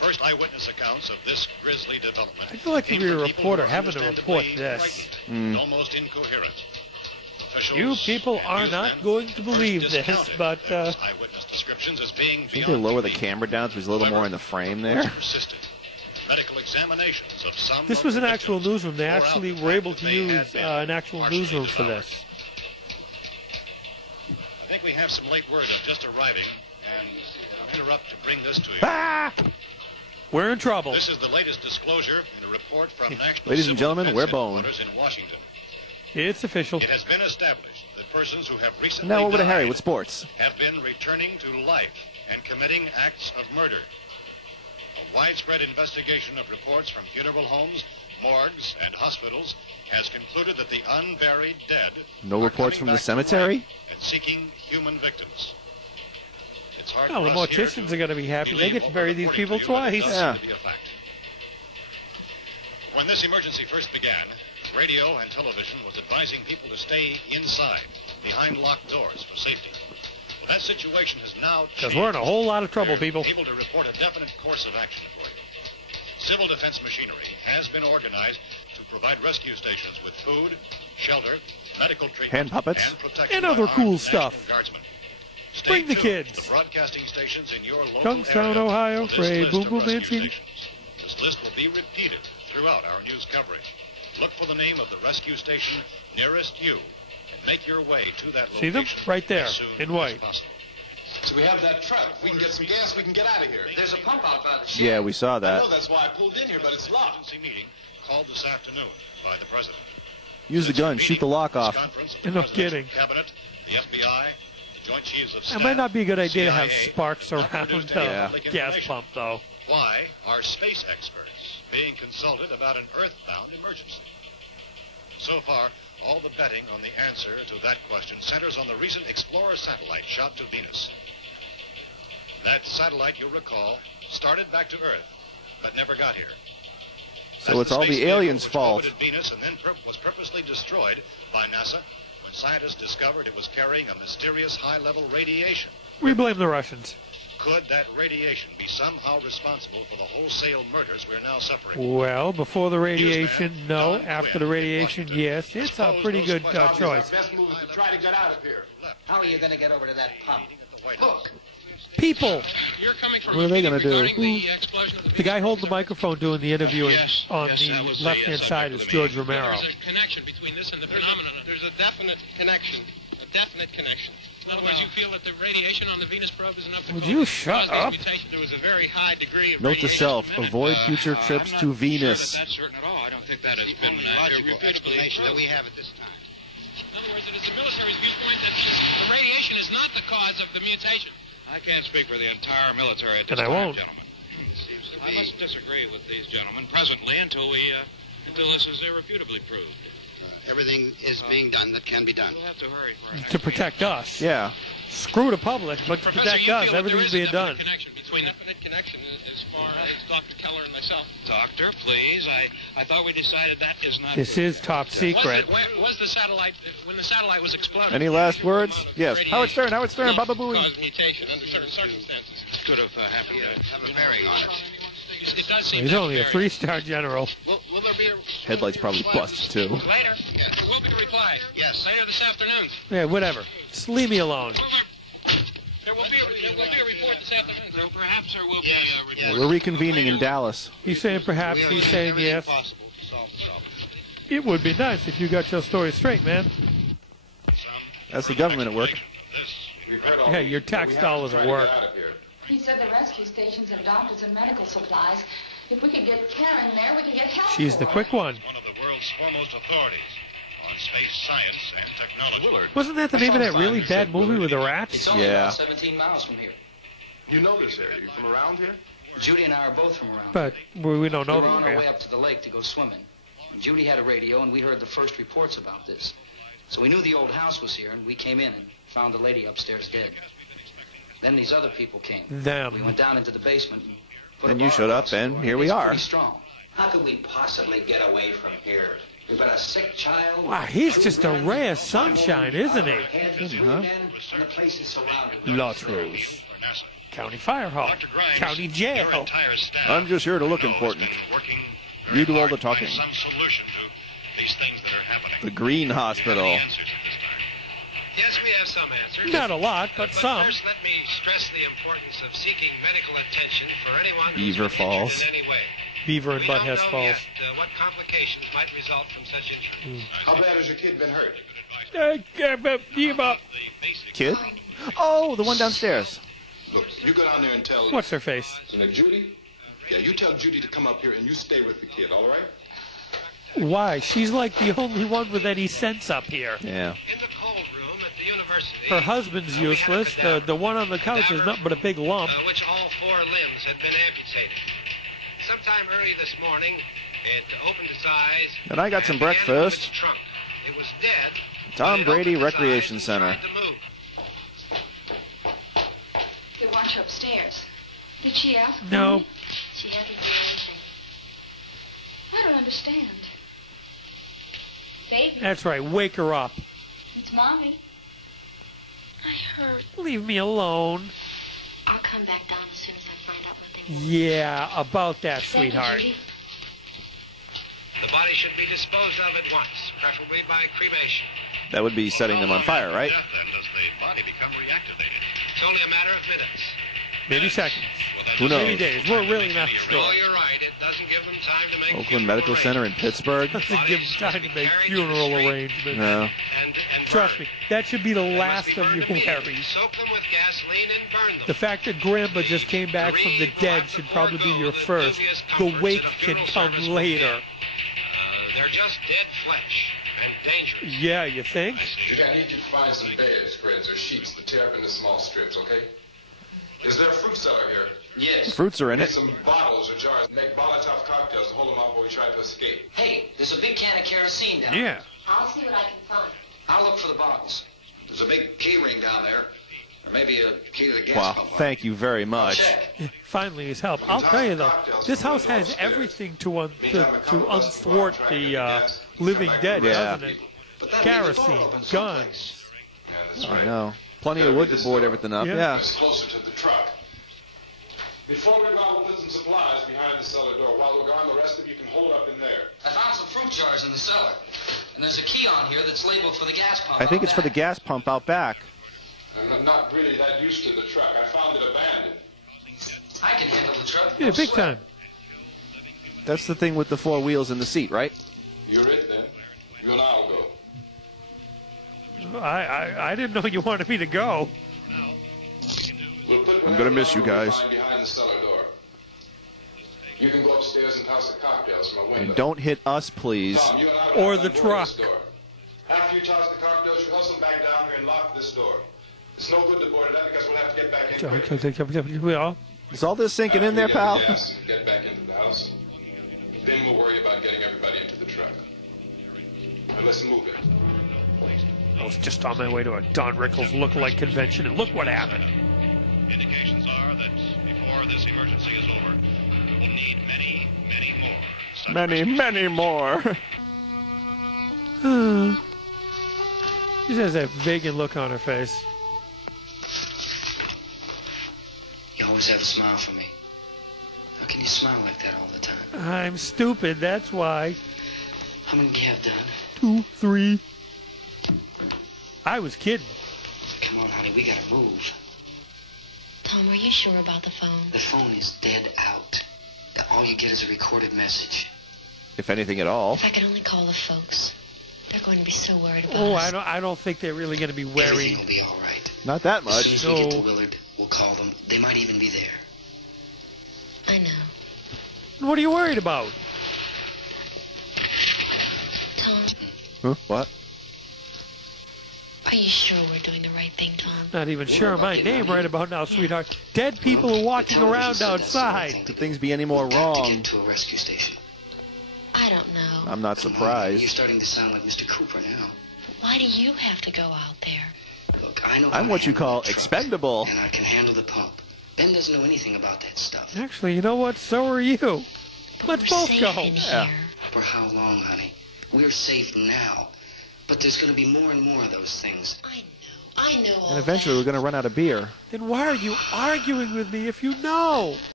first eyewitness accounts of this grisly development. I feel like to be a reporter having to report this. Almost incoherent. You people are not going to believe this, but eyewitness descriptions as being I think they lower the camera down so he's a little more in the frame there. Medical examinations of some this was an actual newsroom. They actually were able to use an actual newsroom for this. I think we have some late word of just arriving, and interrupt to bring this to you. Ah! We're in trouble. This is the latest disclosure in a report from National Ladies and gentlemen, we're Bone Bone. in Washington. It's official. It has been established that persons who have recently Now over to died Harry with sports. have been returning to life and committing acts of murder. A widespread investigation of reports from funeral homes, morgues, and hospitals has concluded that the unburied dead No are reports coming from the back to cemetery? life and seeking human victims. It's hard Well, the for us here morticians are going to be happy. They get to bury these reporting people to you that it twice. does Yeah. seem to be a fact. When this emergency first began, radio and television was advising people to stay inside, behind locked doors for safety. Well, that situation has now changed. Because we're in a whole lot of trouble, people. Able to report a definite course of action for you. Civil defense machinery has been organized to provide rescue stations with food, shelter, medical treatment, Hand puppets. and protection And by other armed cool National stuff. Guardsmen. Stay Bring the tuned to kids. The broadcasting stations in your local Youngstown, area Ohio, for this Ray list Boom of Boom rescue Mancini. stations. This list will be repeated throughout our news coverage. Look for the name of the rescue station nearest you and make your way to that location. See them? Right there, as soon in as white. possible. So we have that truck. If we can get some gas, we can get out of here. There's a pump out by the ship. Yeah, we saw I that. know, that's why I pulled in here, but it's locked. Emergency meeting called this afternoon by the president. Use the gun, shoot the lock off. No kidding. Cabinet, the FBI, the Joint Chiefs of It Staff, might not be a good idea to have CIA, sparks around produced the Yeah. public gas information. pump, though. Why are space experts being consulted about an Earthbound emergency? So far, all the betting on the answer to that question centers on the recent Explorer satellite shot to Venus. That satellite, you'll recall, started back to Earth, but never got here. So it's all space the vehicle aliens' which fault. orbited Venus and then was purposely destroyed by NASA when scientists discovered it was carrying a mysterious high-level radiation. We blame the Russians. Could that radiation be somehow responsible for the wholesale murders we're now suffering? Well, before the radiation, no. After the radiation, yes. It's a pretty good choice. Best move is to try to get out of here. How are you going to get over to that pump? Look, People. You're coming from What are they going gonna to do? The explosion of the The guy holding the microphone doing the interviewing Yes, on yes, that was the the, left-hand subject side of is the George meeting. Romero. There's a connection between this and the phenomenon. There's a definite connection. A definite connection. In other words, you feel that the radiation on the Venus probe is enough to Would cause you shut these up? mutations. There was a very high degree of Note to radiation. self, avoid future trips to Venus. That's certain at all. I don't think that has the been only an logical explanation that we have at this time. In other words, it is the military's viewpoint that the radiation is not the cause of the mutation. I can't speak for the entire military at this And I time, won't. gentlemen. Seems to I be. must disagree with these gentlemen presently until this is irrefutably proved. Everything is being done that can be done. We'll have to hurry for an To protect us. Yeah. Screw the public, but to Professor, protect you us, feel that everything's there being is a done. definite connection between definite connection as far as Dr. Keller and myself. Doctor, please. I thought we decided that is not. This is top secret. Was the satellite, when the satellite was exploded? Any last words? Yes. Howard Stern, Baba Booey. Caused mutation under certain circumstances. Could have Have a bearing on it. It does seem He's to only a have 3-star general. Will there be a Headlights probably busted too. later? There will be a reply. Yes. Later this afternoon. Yeah, whatever. Just leave me alone. There will be a report this afternoon. So perhaps there will Yes. be a report. We're reconvening in Dallas. He's saying perhaps, he's saying Everything yes. possible to solve the problem. It would be nice if you got your story straight, man. That's the government at work. Yeah, your tax dollars at work. He said the rescue stations have doctors and medical supplies. If we could get Karen there, we could get help. She's for the her. quick one. One of the world's foremost authorities on space science and technology. Wasn't that the name of that really bad movie with the rats? It's only Yeah. about 17 miles from here. You know this area. You from around here? Judy and I are both from around. But we don't We know were on the our way area. up to the lake to go swimming. Judy had a radio, and we heard the first reports about this. So we knew the old house was here, and we came in and found the lady upstairs dead. Then these other people came. We Them. went down into the basement. And put Then a you bar showed up, across the and door. here we It's are. pretty strong. How could we possibly get away from here? We've got a sick child. Wow, he's just a ray of sunshine, isn't he? Heads, Huh? and the place is surrounded. La Trousse. County Fire Hall. Dr. Grimes, County your Jail. entire staff I'm just here to look knows important. been working You do all hard the to find talking. some solution to these things that are happening. The Green Do you have Hospital. any answers at this time? Yes, we have some answers. Not a lot, but some. First, let me stress the importance of seeking medical attention for anyone Beaver who's been Falls. injured in any way. Beaver and We don't Butthead know Falls. yet what complications might result from such injury. How bad has your kid been hurt? Kid? Oh, the one downstairs. Look, you go down there and tell... What's her face? So now, Judy? Yeah, you tell Judy to come up here and you stay with the kid, all right? Why? She's like the only one with any sense up here. Yeah. In the cold room at the university... Her husband's we had a useless. cadaver. The one on the couch is nothing but a big lump. Which all 4 limbs had been amputated. Sometime early this morning, it opened its eyes... And I got some and began to move breakfast. its trunk. It was dead. Tom but it Brady opened its Recreation eyes Center. and tried to move. They want you upstairs. Did she ask? No. Me? She hasn't said anything. I don't understand. Baby, That's right. Wake her up. it's Mommy. I hurt. Leave me alone. I'll come back down as soon as I find out what they want. Yeah, about that, Thank you, sweetheart. Judy. The body should be disposed of at once, preferably by cremation. That would be setting them on fire, right? Death, then, does the body become reactivated? It's only a matter of minutes. Maybe seconds. Well, then, Who Maybe knows? days. We're really not sure. Oh, you're right. It doesn't give them time to make Oakland funeral Medical Center in arrangements. Pittsburgh. Doesn't give them time to make funeral arrangements. No. And Trust me, burned. that should be the They must last be of burned your immediately. worries. Soak them with gasoline and burn them. The fact that Grandpa just came back from the dead should probably be your first. The wake can come later. They're just dead flesh and dangerous. Yeah, you think? Judy, I need you to find some bedspreads or sheets to tear up into small strips, okay? Is there a fruit cellar here? Yes. Fruits are in Get it. some bottles or jars. Make Molotov cocktails to hold them off while we try to escape. Hey, there's a big can of kerosene down Yeah. I'll see what I can find. I'll look for the bottles. There's a big key ring down there. Or maybe a key to the gas Wow, pump. thank you very much. Check. Finally, his help. I'll tell you though, this house has everything to unthwart the living dead, Yeah. doesn't it? But that leaves the door Kerosene, open someplace. guns. Yeah, that's I right. know. Plenty of wood to board everything up. Yeah. Yeah. It's closer to the truck. Before we go out, we'll put some supplies behind the cellar door. While we're gone, the rest of you can hold up in there. I found some fruit jars in the cellar. And there's a key on here that's labeled for the gas pump. I think out it's for the back. gas pump out back. I'm not really that used to the truck. I found it abandoned. I can handle the truck. Yeah, no big sweat. time. That's the thing with the 4 wheels in the seat, right? You're it, then. You and I'll go. I didn't know you wanted me to go. We'll put I'm gonna miss you guys. behind the cellar door. You can go upstairs and toss the cocktails from a window. And don't hit us, please. Tom, you and I Or will the have on board this truck. door. After you toss the cocktails, you hustle back down here and lock this door. It's no good to board it up because we'll have to get back in quick. Is all this sinking in there, After we pal? get the gas and get back into the house, then we'll worry about getting everybody into the truck. Now let's move it. I was just on my way to a Don Rickles lookalike convention, and look what happened. Indications are that before this emergency is over, we'll need many, many more. such Many, rescues. many more. She has that vacant look on her face. You always have a smile for me. How can you smile like that all the time? I'm stupid, that's why. How many do you have done? 2, 3. I was kidding. Come on, honey, we gotta move. Tom, are you sure about the phone? The phone is dead out. All you get is a recorded message. If anything at all. If I could only call the folks. They're going to be so worried about Oh, us. I don't think they're really going to be Everything worried. will be all right. Not that As soon much. as we get to No. Willard, we'll call them. They might even be there. I know. What are you worried about? Tom, Huh? What? are you sure we're doing the right thing, Tom? Not even sure of my name right about now, sweetheart. Dead people are walking around outside. Could things be any more We've got to wrong? get to a rescue station. I don't know. I'm not Come on, surprised. you're starting to sound like Mr. Cooper now. Why do you have to go out there? Look, I know. I'm how what to you handle call the truck, expendable. And I can handle the pump. Ben doesn't know anything about that stuff. Actually, you know what? So are you. Let's We're both safe go. in Yeah. here. For how long, honey? We're safe now. But there's going to be more and more of those things. I know. I know all And eventually we're going to run out of beer. Then why are you arguing with me if you know?